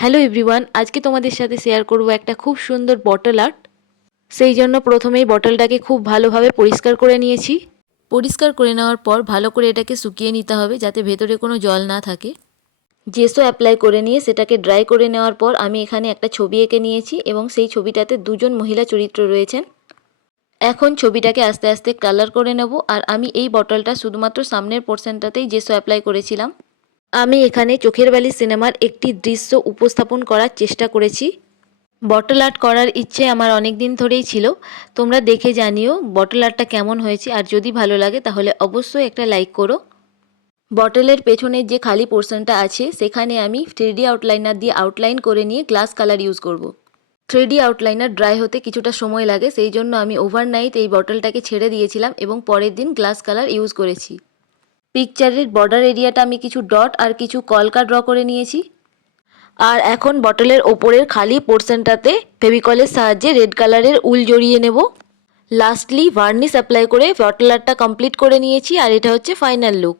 Hello everyone, আজকে তোমাদের সাথে শেয়ার করব একটা খুব সুন্দর বটল আর্ট। সেই জন্য প্রথমেই বটলটাকে খুব ভালোভাবে পরিষ্কার করে নিয়েছি। পরিষ্কার করে নেওয়ার পর ভালো করে এটাকে শুকিয়ে নিতে হবে যাতে ভেতরে কোনো জল না থাকে। জেসো অ্যাপ্লাই করে নিয়ে সেটাকে ড্রাই করে নেওয়ার পর আমি এখানে একটা ছবি এঁকে নিয়েছি এবং সেই ছবিটাতে দুজন মহিলা চরিত্র রয়েছেন। এখন ছবিটাকে আস্তে আস্তে কালার করে নেব। আর আমি এই বটলটা শুধুমাত্র সামনের পোর্শনটাতেই জেসো অ্যাপ্লাই করেছিলাম। আমি এখানে চোখের বালি সিনেমার একটি দৃশ্য উপস্থাপন করার চেষ্টা করেছি। বটল আর্ট করার ইচ্ছে আমার অনেক দিন ধরেই ছিল। তোমরা দেখে জানিও বটল আর্টটা কেমন হয়েছে, আর যদি ভালো লাগে তাহলে অবশ্যই একটা লাইক করো। বটলের পেছনের যে খালি পোর্শনটা আছে সেখানে আমি 3D আউটলাইনার দিয়ে আউটলাইন করে নিয়ে গ্লাস কালার ইউজ করব। 3D আউটলাইনার ড্রাই হতে কিছুটা সময় লাগে, সেই জন্য আমি ওভারনাইট এই বটলটাকে ছেড়ে দিয়েছিলাম এবং পরের দিন গ্লাস কালার ইউজ করেছি। পিকচারের বর্ডার এরিয়াটা আমি কিছু ডট আর কিছু কলকা ড্র করে নিয়েছি। আর এখন বটলের ওপরের খালি পোর্শনটাতে ফেভিকলের সাহায্যে রেড কালারের উল জড়িয়ে নেব। লাস্টলি ভার্নিশ অ্যাপ্লাই করে বটল আর্টটা কমপ্লিট করে নিয়েছি, আর এটা হচ্ছে ফাইনাল লুক।